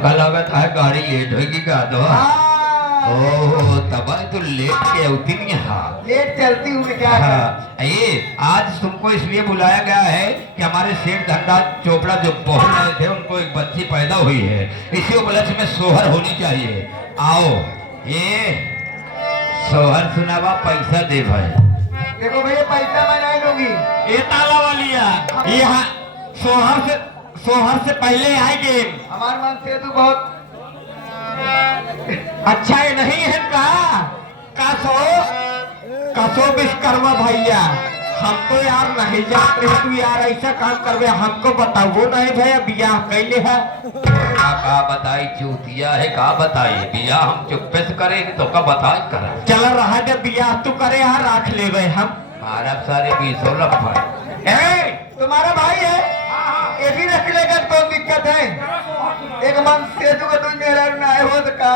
हमका लागत है गाड़ी लेट होगी का दो। ओह तब तो लेट के होती नहीं। हाँ लेट चलती हूँ क्या। हाँ ये आज तुमको इसलिए बुलाया गया है कि हमारे सेठ धंधा चोपड़ा जो पहुंच रहे थे उनको एक बच्ची पैदा हुई है, इसी उपलक्ष्य में सोहर होनी चाहिए। आओ ये सोहर सुनावा पैसा दे भाई। देखो भैया पैसा मैं नहीं दूंगी। ये ताला वाली ये सोहर से पहले आएंगे। हमारे मन से तू बहुत अच्छा ये नहीं है कसो विश्वकर्मा भैया, हमको यार नहीं जानते तू यार ऐसा काम करवे, हमको बताओ नहीं भैया बियाह कैले है। का बताई चूतिया है का बताई बियाह हम चुप्पे से करेंगे तो का बताई करा। चल रहा जब बियाह तू करे यहाँ राख ले हम हमारा सारे 20 लाख भाई। तुम्हारा भाई है ये भी रख लेगा तो दिक्कत है। एक मन से तू तुम मेरा नहीं हो तो का।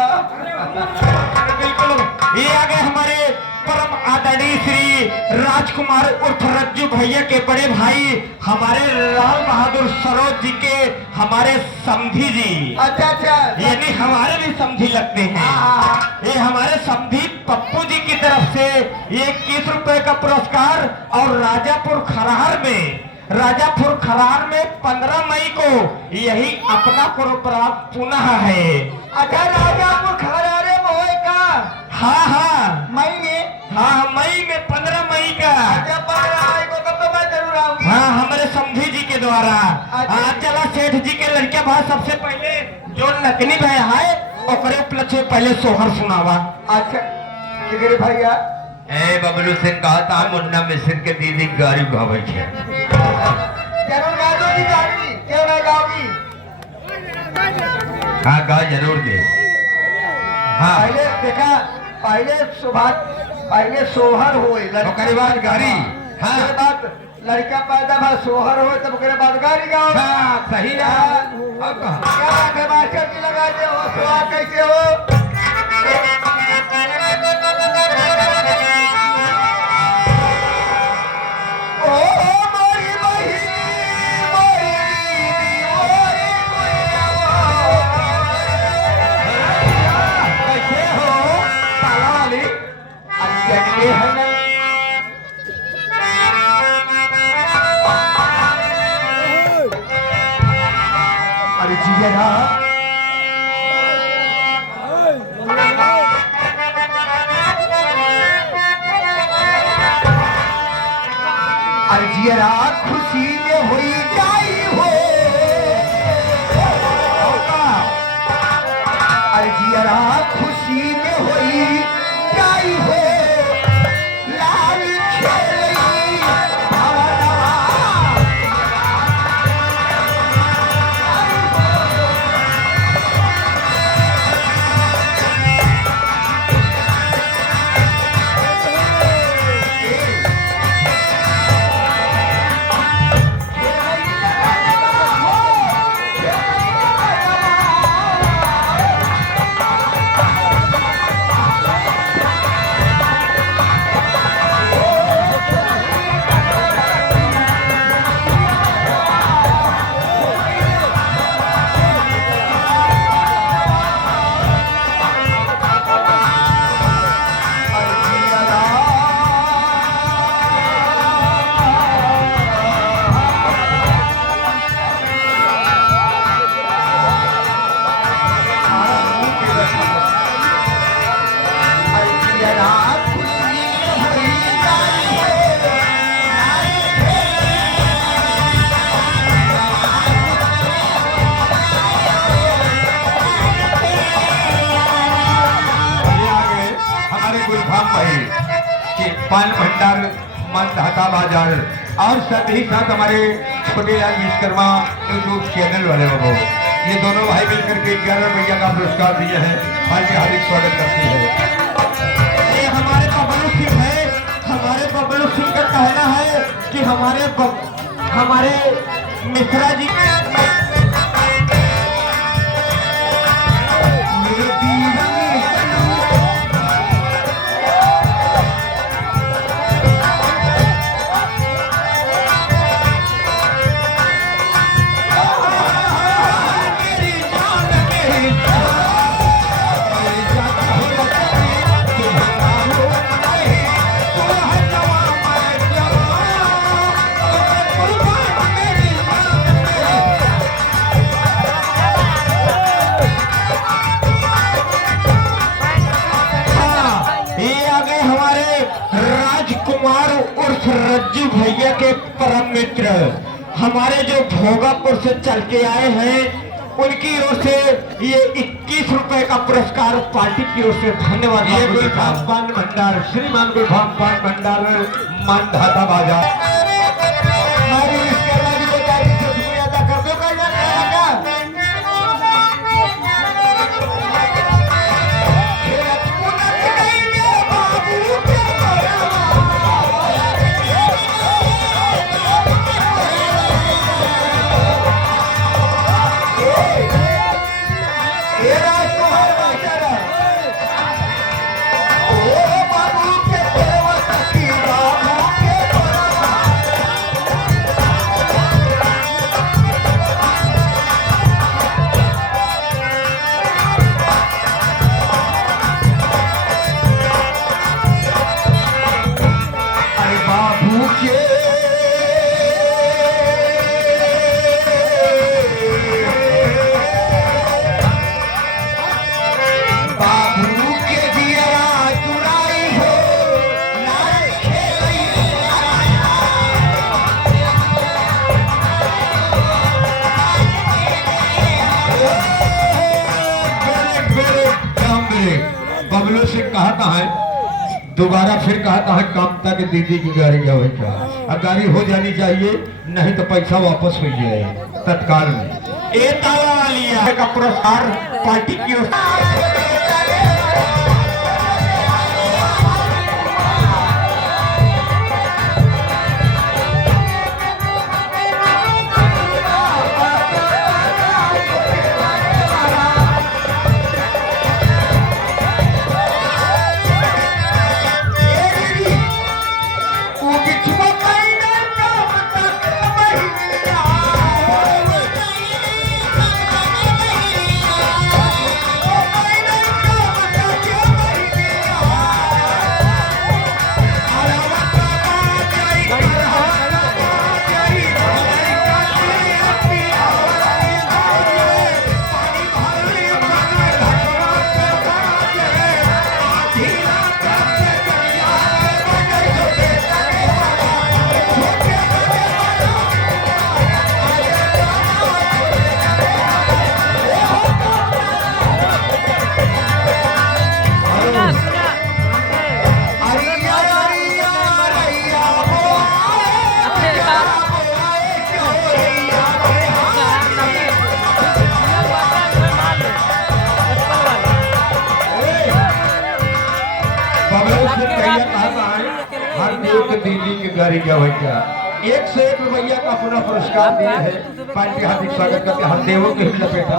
बिल्कुल ये आ गए हमारे परम आदरणीय श्री राजकुमार उर्फ रज्जू भैया के बड़े भाई हमारे लाल बहादुर सरोज जी के हमारे समधी जी। अच्छा अच्छा यानी हमारे भी समधी लगते हैं। ये हमारे समधी पप्पू जी की तरफ से ये 21 रुपए का पुरस्कार और राजापुर खरार में 15 मई को यही अपना प्रोग्राम पुनः है। अच्छा राजापुर खरारे में होएगा। हाँ मई में। हाँ मई में 15 मई का। अच्छा 15 मई को तब तो मैं जरूर आऊंगी। हाँ हमारे समधी जी के द्वारा। आज चला सेठ जी के लड़के भाई सबसे पहले जो नकनी भाई है ओकरे उपलक्ष्य में पहले सोहर सुनावा। अच्छा किधर भैया ए बबलू सिंह कहा था मुन्ना मिश्र के दीदी गाड़ी भावे छे। जरूर गा दोगी गाड़ी क्यों ना गाओगी। हाँ गा जरूर दे। हाँ पहले देखा पहले सोहर होए ओकरे बाद गाड़ी। हाँ उसके बाद लड़का पैदा भा सोहर हो तब ओकरे बाद गाड़ी गाओ। हाँ सही है। क्या बात है मास्टर जी लगा दे हो सोहर कैसे हो। अरे जी ना अरे जियरा खुशी में हुई जाई हो। अरे जियरा खुशी में हुई जाई हो। लाल खेलई हमारा पान भंडार मंदाता बाजार और साथ ही साथ हमारे छोटे लाल विश्वकर्मा यूट्यूब चैनल वाले लोगों ये दोनों भाई मिलकर के 11 भैया का पुरस्कार दिए हैं। हार्दिक हार्दिक स्वागत करते हैं। ये हमारे बबलू सिंह है। हमारे बबलू सिंह का कहना है कि हमारे मिश्रा जी उस रज्जू भैया के परम मित्र हमारे जो भोगापुर से चल के आए हैं उनकी ओर से ये 21 रुपए का पुरस्कार पार्टी की ओर से धन्यवाद। ये गुलफाम पान भंडार, श्रीमान गुलफाम पान भंडार, मानधाता बाजार। हमारी विश्वकर्मा जी बेचारी से शुक्रिया अदा कर दो का बबलू से कहा था दोबारा फिर कहा था कामता के दीदी की गाड़ी क्या हो क्या, अब गाड़ी हो जानी चाहिए नहीं तो पैसा वापस हो जाए तत्काल में। ए ताला लिया का पुरस्कार पार्टी की ओर दीदी की गाड़ी क्या हो क्या, 1 से 1 रुपया का पुनः पुरस्कार दिए है। पार्टी हार्दिक स्वागत करते हर देवों के लपेटा।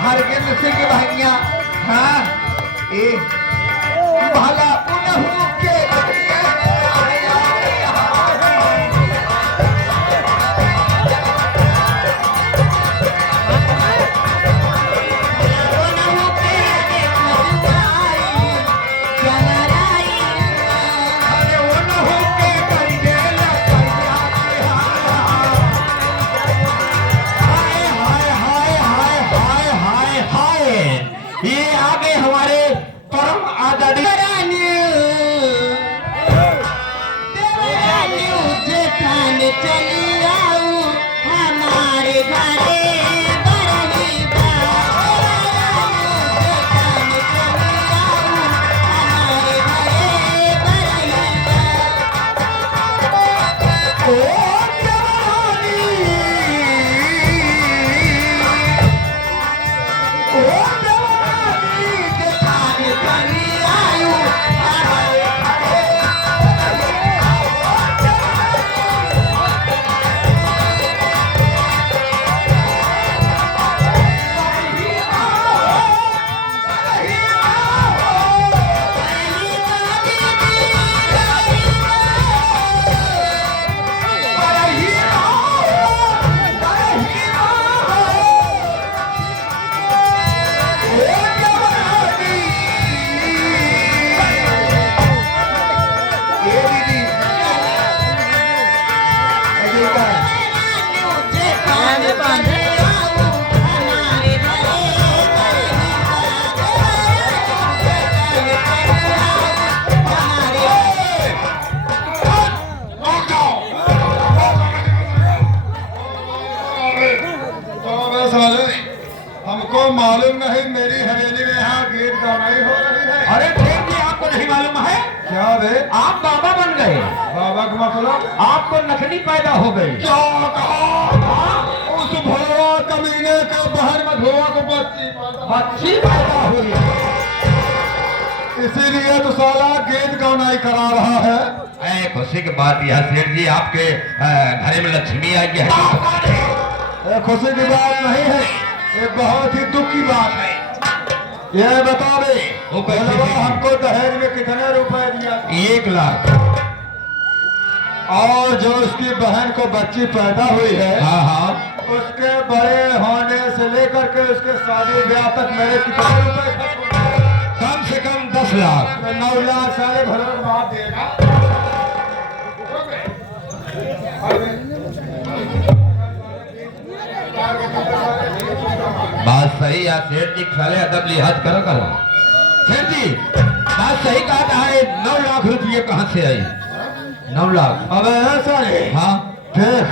हरगेंद्र सिंह की भाइयां, हाँ ए भला पुनः के ये आगे हमारे परम आदरणीय चली आऊं हमारे घरे मालूम नहीं मेरी हवेली में यहाँ गीत गानाई हो रही है। अरे सेठ जी आपको नहीं मालूम है? क्या बे? आप बाबा बन गए। बाबा का मतलब? आपको नकली पैदा हो गई। क्या कहा? उस भोला कमीने के बहन मधुआ को बच्ची पैदा हुई। इसीलिए तो साला गीत गानाई करा रहा है। खुशी की बात यह सेठ जी आपके घर में लक्ष्मी आई है। खुशी की बात नहीं है, ये बहुत ही दुख की बात है। ये बता दे वो कैसे भोलवा हमको दहेज में कितने रुपए दिया? 1 लाख। और जो उसकी बहन को बच्ची पैदा हुई है, हाँ हाँ, उसके बड़े होने से लेकर के उसके शादी ब्याह तक मेरे कितने रुपए खर्च हो गए? कम से कम 10 लाख। 9 लाख सारे भरों बात देगा। बात सही है सेठ जी, साले अदब लिहाज करो करो। सेठ जी बात सही कहा है। 9 लाख रुपये कहाँ से आई? 9 लाख। अबे ऐसा है, हाँ देख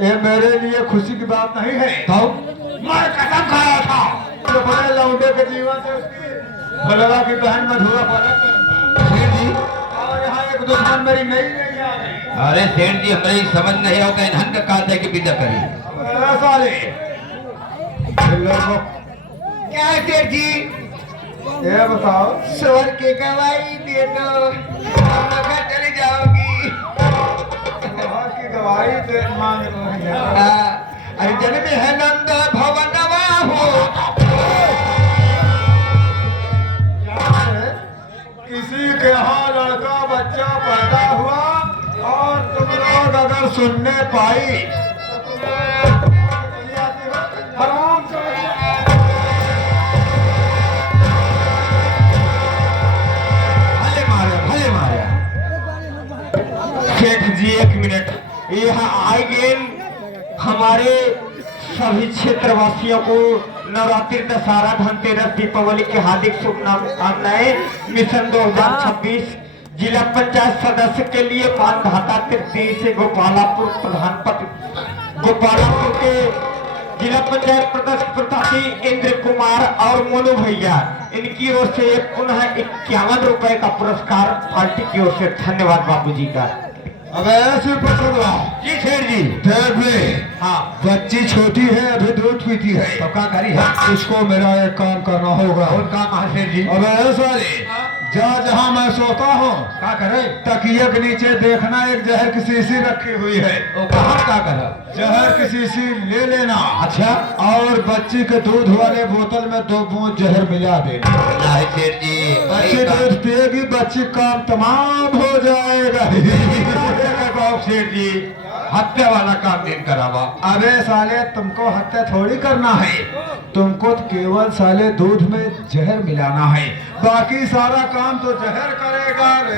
ये मेरे लिए खुशी की बात नहीं है। तो मैं कसम खाया था जो बड़े लौंडे के जीवन से उसकी भोलवा की बहन मधुआ पलट सेठ जी, और यहाँ एक दुश्मन मेरी नई नहीं आ गई। अरे सेठ जी हमारी समझ नहीं होता इन्हन का काट है कि विदा करी। ऐसा ले क्या है सेठ जी? ये बताओ, स्वर की गवाही दे दो, मगर चली जाओगी। वहाँ की गवाही दे मांग रही है। अरे जन्म है नंद भवनवा हो। क्या है? किसी के यहाँ लड़का बच्चा पैदा हुआ और तुम लोग अगर सुनने पाई हराम से भले मारे। सेठ जी 1 मिनट, यहाँ आएंगे हमारे सभी क्षेत्रवासियों को नवरात्रि, दशहरा, धनतेरस, दीपावली की हार्दिक शुभकामनाएं। मिशन 2026 जिला पंचायत सदस्य के लिए मानधाता तृतीय से गोपालापुर गोपालापुर के जिला पंचायत सदस्य प्रत्याशी इंद्र कुमार और मोनू भैया, इनकी ओर से पुनः 51 रुपए का पुरस्कार पार्टी की ओर से। धन्यवाद बाबूजी का। अब ऐसे पसंद जी सेठ जी। हाँ, बच्ची छोटी है, अभी दूध पीती है, तो क्या करी है? इसको मेरा एक काम करना होगा। और काम है सेठ जी? अब ऐसा जहाँ मैं सोता हूँ क्या करे? तकिए के नीचे देखना एक जहर की शीशी रखी हुई है। तो कहाँ क्या करा? जहर की शीशी ले लेना। अच्छा, और बच्ची के दूध वाले बोतल में 2 बूंद जहर मिला देना। नहीं सेठ जी, बच्ची दूध पिएगी, बच्ची काम तमाम हो जाएगा। सेठ जी हत्या वाला काम नहीं करावा। अबे साले तुमको हत्या थोड़ी करना है, तुमको तो केवल साले दूध में जहर मिलाना है, बाकी सारा काम तो जहर करेगा रे।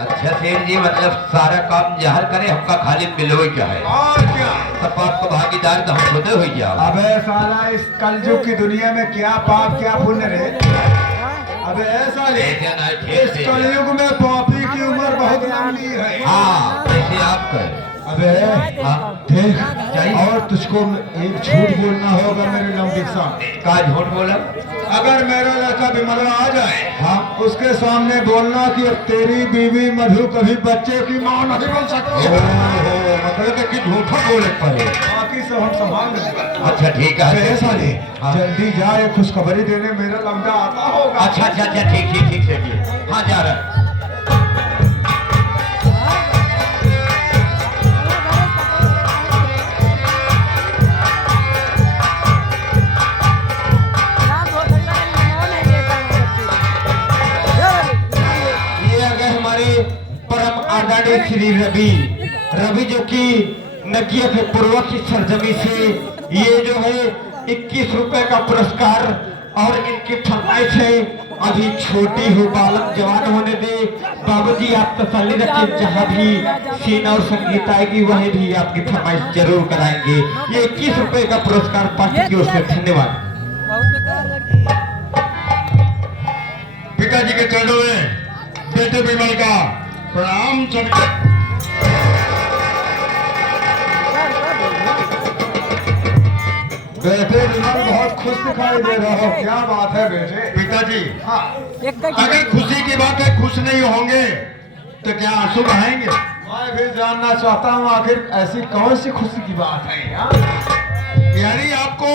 अच्छा सेठ जी, मतलब सारा काम जहर करे, हमका खाली मिलो क्या है? और क्या? सब पाप का भागीदार तो हम खुद हो गया। अबे साला इस कलयुग की दुनिया में क्या पाप क्या पुण्य रे। अबे ऐसा ले, इस कलयुग में पापी की उम्र बहुत लंबी है। हाँ ऐसे आप कहे। अबे हाँ देख, और तुझको एक झूठ बोलना होगा मेरे लंबी सामने। का झूठ बोला? अगर मेरा लड़का बिमलवा आ जाए, हाँ उसके सामने बोलना कि अब तेरी बीवी मधु कभी बच्चे की मां नहीं बन सकती। मतलब कि झूठा बोले पड़े। बाकी सब हम संभाल लेंगे। अच्छा ठीक है। ऐसा ले, हाँ। जल्दी जा, एक खुशखबरी देने मेरा लंबा आता होगा। अच्छा अच्छा अच्छा, ठीक ठीक ठीक सेठ जी। हाँ जा रहा है। श्री रवि जो कि नकिया के पूर्व की सरजमी से ये जो है 21 रुपए का पुरस्कार, और इनकी फरमाइश है अभी छोटी हो बालक जवान होने दे। बाबूजी आप तसल्ली रखिए, जहाँ भी सीन और संगीत आएगी वहीं भी आपकी फरमाइश जरूर कराएंगे। ये 21 रुपए का पुरस्कार पार्टी की ओर से। धन्यवाद। पिताजी के चरणों में बेटे बिमल का प्रणाम। बेटे बिमल बहुत खुश दिखाई दे रहे हो, क्या बात है बेटे? पिताजी, हाँ, अगर खुशी की बात है, खुश नहीं होंगे तो क्या आंसू बहाएंगे? मैं भी जानना चाहता हूँ आखिर ऐसी कौन सी खुशी की बात है हाँ? यानी आपको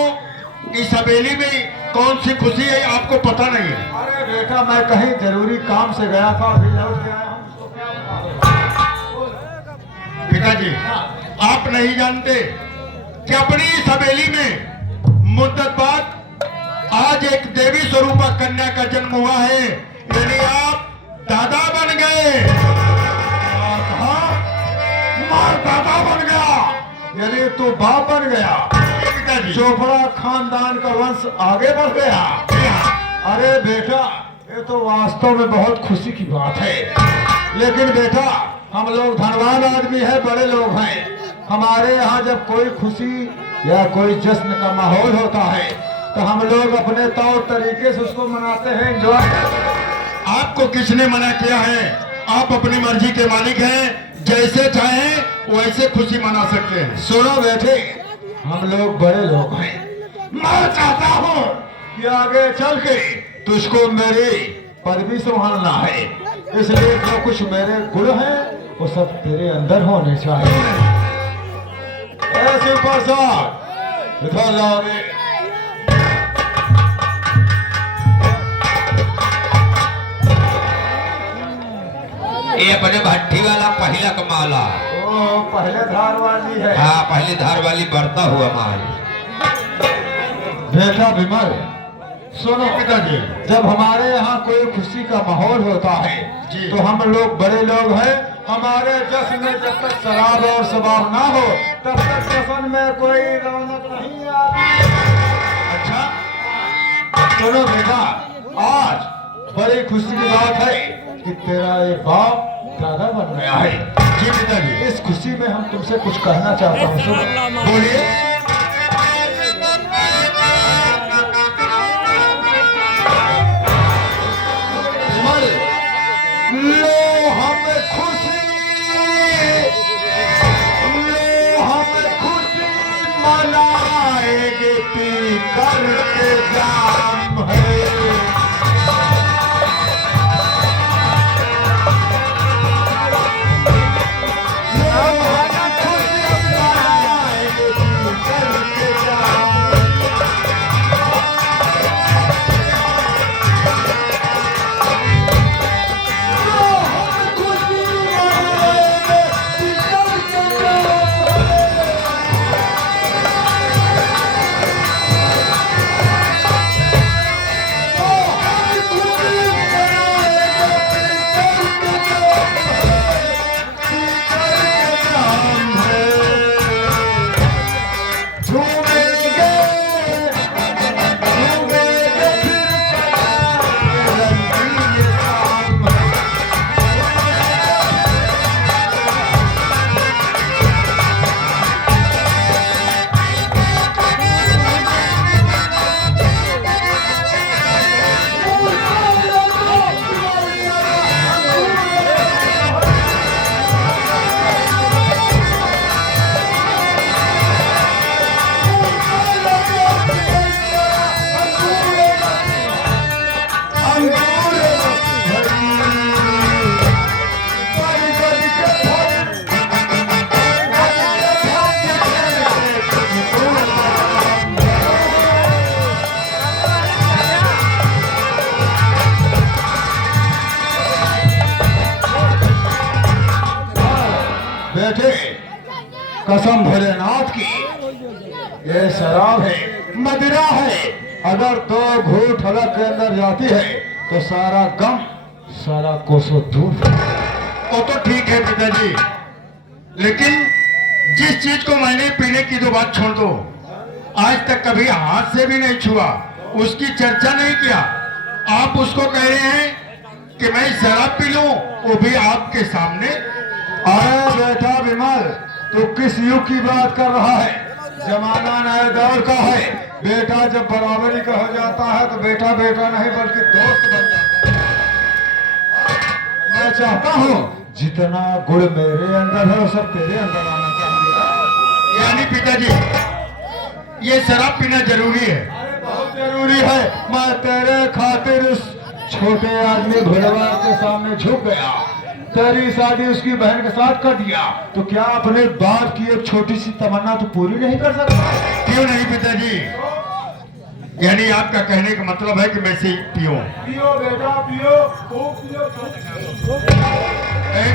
इस हवेली में कौन सी खुशी है आपको पता नहीं है? अरे बेटा, मैं कहीं जरूरी काम से गया था, अभी लौट के आया हूँ। उसको क्या बता? पिताजी, आप नहीं जानते कि अपनी इस हवेली में मुद्दत बाद आज एक देवी स्वरूपा कन्या का जन्म हुआ है, यानी आप दादा बन गए। मार दादा बन गया, यानी तू बाप बन गया। पिताजी, चोपड़ा खानदान का वंश आगे बढ़ गया। अरे बेटा, ये तो वास्तव में बहुत खुशी की बात है, लेकिन बेटा हम लोग धनवान आदमी है, बड़े लोग हैं। हमारे यहाँ जब कोई खुशी या कोई जश्न का माहौल होता है तो हम लोग अपने तौर तरीके से उसको मनाते हैं, एंजॉय करते हैं। आपको किसने मना किया है? आप अपनी मर्जी के मालिक हैं, जैसे चाहें वैसे खुशी मना सकते हैं। सुनो बेटे, हम लोग बड़े लोग हैं, मैं चाहता हूँ कि आगे चल के तुझको मेरी पदवी संभालना है, इसलिए जो कुछ मेरे गुण हैं वो सब तेरे अंदर होने चाहिए। ऐसे प्रसाद इधर लाओ रे। ये अपने भट्टी वाला पहला कमाला। ओ, पहले धार वाली है। हाँ, पहली धार वाली बढ़ता हुआ माल। बेटा विमल, सुनो पिताजी, जब हमारे यहाँ कोई खुशी का माहौल होता है जी। तो हम लोग बड़े लोग हैं, हमारे जश्न में जब तक शराब और शबाब ना हो तब तक जश्न में कोई रौनक नहीं आती। अच्छा, सुनो बेटा, आज बड़ी खुशी की बात है कि तेरा एक बाप दादा बन गया है। जी पिताजी, इस खुशी में हम तुमसे कुछ कहना चाहता हूँ, सुनो। बोलिए। विमल, लो हम खुशी, लो हम खुशी मनाएंगे, पी करके जाम है। लो हम खुशी मनाएंगे, पी करके जाम। बेटे, कसम भोलेनाथ की, ये शराब है, मदिरा है, अगर दो घूंट हलक के अंदर जाती है तो सारा गम, सारा कोसों दूर। वो तो ठीक है पिताजी, लेकिन जिस चीज को मैंने पीने की तो बात छोड़ दो, आज तक कभी हाथ से भी नहीं छुआ, उसकी चर्चा नहीं किया। आप उसको कह रहे हैं कि मैं शराब पी लूं, वो भी आपके सामने। अरे बेटा विमल, तू किस युग की बात कर रहा है? जमाना नए दौर का है। बेटा जब बराबरी का हो जाता है तो बेटा बेटा नहीं बल्कि दोस्त बन जाता है। मैं चाहता हूँ जितना गुण मेरे अंदर है वो सब तेरे अंदर आना चाहिए। यानी पिताजी, ये शराब पीना जरूरी है। कड़वी है। मैं तेरे खातिर उस छोटे आदमी भुलवा के सामने झुक गया। तेरी शादी उसकी बहन के साथ कर दिया, तो क्या अपने बाप की एक छोटी सी तमन्ना तो पूरी नहीं कर सकता? क्यों नहीं पिताजी? यानी आपका कहने का मतलब है कि मैं से पियो? पियो बेटा पियो, खूब पियो।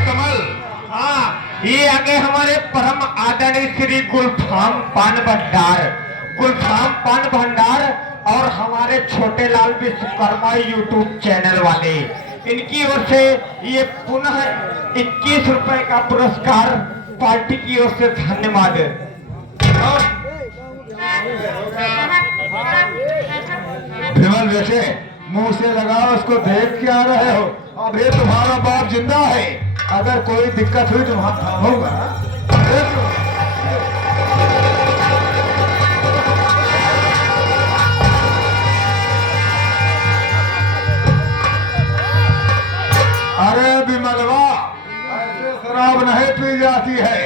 कमल, हाँ, ये आगे हमारे परम आदरणीय श्री गुलफाम पान भंडार और हमारे छोटे लाल विश्वकर्मा यूट्यूब चैनल वाले, इनकी ओर से ये पुनः 21 रुपए का पुरस्कार पार्टी की ओर से धन्यवाद। विमल बेटे, मुंह से लगाओ, उसको देख के आ रहे हो। अब ये तुम्हारा बाप जिंदा है, अगर कोई दिक्कत हुई तो वहां थामूंगा। अरे विमलवा, ऐसे शराब नहीं पी जाती है।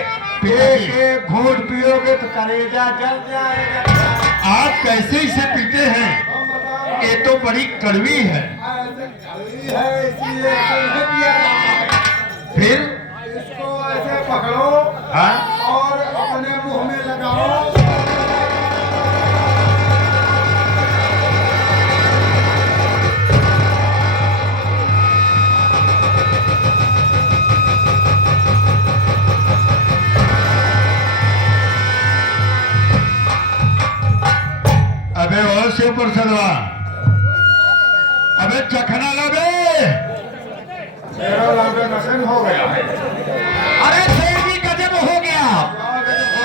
एक घूंट पियोगे तो कलेजा जल जाएगा। आप कैसे इसे पीते हैं? ये तो बड़ी कड़वी है। इसलिए ऐसे नहीं पिया जाता है। फिर इसको ऐसे पकड़ो, हाँ? और अपने मुंह में लगाओ। अबे और से ऊपर सदवा, अबे चखना लबे। मेरा लागे नशेन हो गया है। अरे शेर जी गजब हो गया,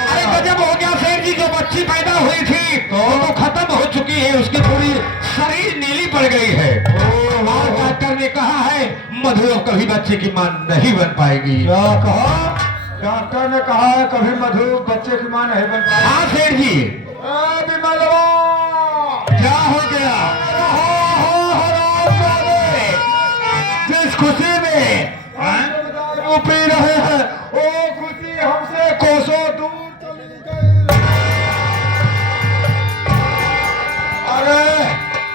अरे गजब हो गया शेर जी। जो बच्ची पैदा हुई थी तो खत्म हो चुकी है, उसकी पूरी शरीर नीली पड़ गई है। और डॉक्टर ने कहा है मधु अब कभी बच्चे की मां नहीं बन पाएगी। क्या कहा? डॉक्टर ने कहा है कभी मधु बच्चे की मां नहीं बन पाएगी। हाँ शेर जी। विमलवा, क्या हो गया? जिस खुशी में हाँ? दारू पी रहे हैं, वो खुशी हमसे कोसों दूर चली गई। अरे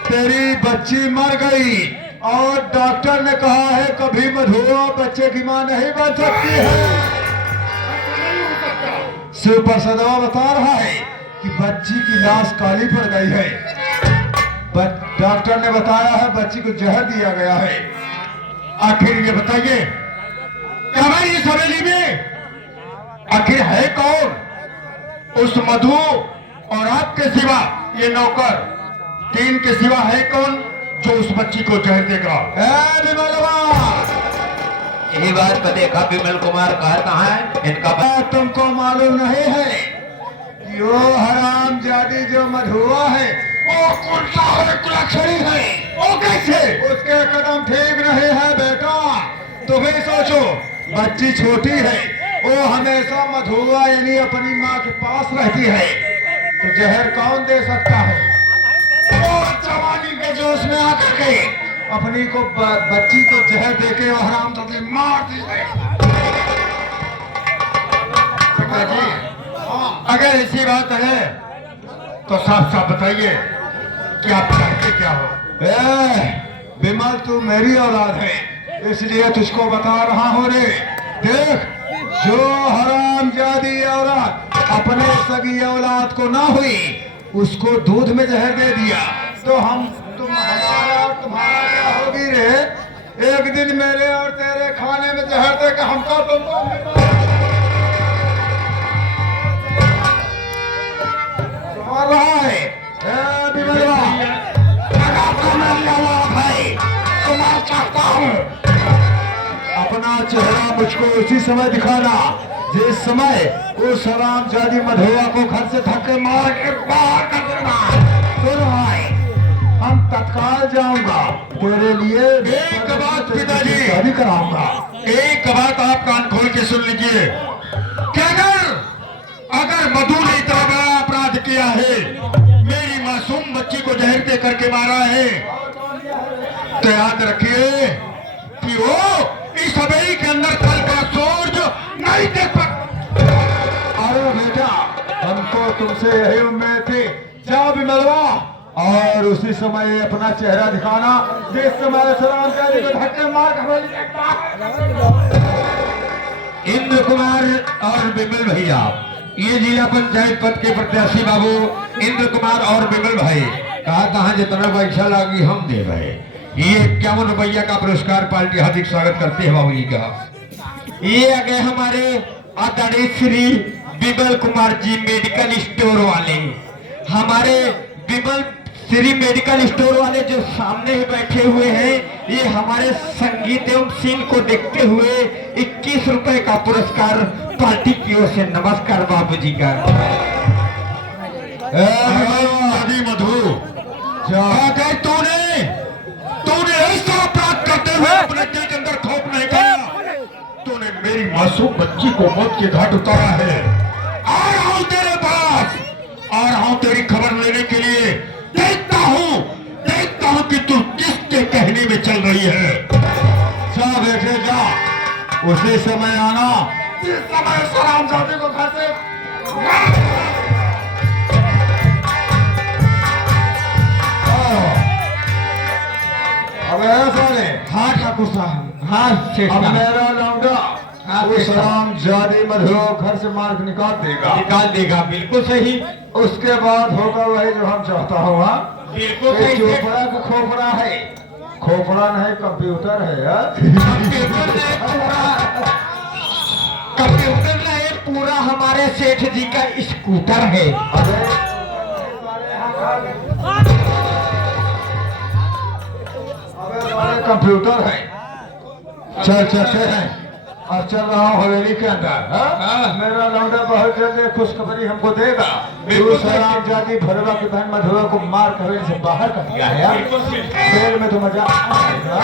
तेरी बच्ची मर गई, और डॉक्टर ने कहा है कभी मधुआ बच्चे की मां नहीं बन सकती है। सुपर सदवा बता रहा है कि बच्ची की लाश काली पड़ गई है। डॉक्टर ने बताया है बच्ची को जहर दिया गया है। आखिर ये बताइए, हमारी इस हवेली में आखिर है कौन? उस मधु और आपके सिवा ये नौकर, तीन के सिवा है कौन जो उस बच्ची को जहर देगा? यही बात को देखा विमल कुमार कहाँ है इनका बात तुमको मालूम नहीं है? यो हराम जादी जो मधुआ है वो कुर्ता और कुलक्षणी है। वो कैसे? उसके कदम ठीक नहीं है बेटा। तुम्हें सोचो, बच्ची छोटी है, वो हमेशा मधुआ यानी अपनी माँ के पास रहती है, तो जहर कौन दे सकता है? वो जवानी के जोश में आकर के अपनी को बच्ची को जहर देके वो हराम जादी मार दी है। पिताजी, अगर ऐसी बात है तो साफ साफ बताइए कि आप चाहते क्या हो? विमल, तू मेरी औलाद है, इसलिए तुझको बता रहा हूँ रे। देख, जो हरामजादी औलाद अपने सगी औलाद को ना हुई, उसको दूध में जहर दे दिया, तो हमारा और तुम्हारा क्या होगी रे? एक दिन मेरे और तेरे खाने में जहर देकर हमको तुमको रहा है। विमलवा, मैं चाहता हूँ अपना चेहरा मुझको उसी समय दिखाना जिस समय उस हरामजादी मधुआ को घर से धक्के मार के बाहर कर देना। सुन भाई, हम तत्काल जाऊंगा, तेरे लिए एक बात पिताजी, शादी कराऊंगा। एक बात आप कान खोल के सुन लीजिए कि अगर मधु ने इतना बड़ा अपराध किया है, मेरी मासूम बच्ची को जहर दे करके मारा है, तो याद रखिए कि वो इस हवेली के अंदर कल का सूरज नहीं देख सकता। अरे बेटा, हमको तुमसे यही उम्मीद थी। जाओ विमलवा, और उसी समय अपना चेहरा दिखाना जिस समय सलाम कहने को धक्के मार हवेली इंद्र कुमार और बिमल भैया, ये जिला पंचायत पद के प्रत्याशी बाबू इंद्र कुमार और बिमल भाई कहा कहा जितना पैसा लागी हम दे रहे। ये 51 रुपया का पुरस्कार पार्टी हार्दिक स्वागत करते हैं बाबू जी का। ये आ गए हमारे आदरणीय श्री बिमल कुमार जी मेडिकल स्टोर वाले। हमारे बिमल श्री मेडिकल स्टोर वाले जो सामने ही बैठे हुए हैं, ये हमारे संगीत एवं सीन को देखते हुए 21 रुपए का पुरस्कार पार्टी की ओर से। नमस्कार बाबू जी का। मधु अगर तूने ऐसा अपराध करते हुए अपने दिल के अंदर खौफ नहीं किया, तूने मेरी मासूम बच्ची को मौत के घाट उतारा है। आ रहा हूं तेरे पास, आ रहा हूं तेरी खबर लेने के लिए। देखता हूं कि तू किसके कहने में चल रही है। जा बेटे जा, उसी समय आना जिस समय सलाम जाति को घर से साले। हाँ ठाकुर साहब, हाँ सेठ अब साहब। मेरा लौंडा हाँ, वो सेठ साहब। सलाम जादी मधु घर से मार्ग निकाल देगा। निकाल देगा, बिल्कुल सही, उसके बाद होगा वही जो हम चाहता हूँ। बिल्कुल सही। चोपड़ा का खोपड़ा है, खोपड़ा नहीं कंप्यूटर है यार। कंप्यूटर नहीं, पूरा हमारे सेठ जी का स्कूटर है। अबे कंप्यूटर है। चल चलते हैं और चल रहा हूँ हवेली के अंदर। हाँ? मेरा लौंडा बहुत जल्दी खुशखबरी हमको देगा। बिल्कुल सलाम जाति भरवा की बहन मधुआ को मार हवेली से बाहर कर दिया है। खेल में तो मजा आएगा।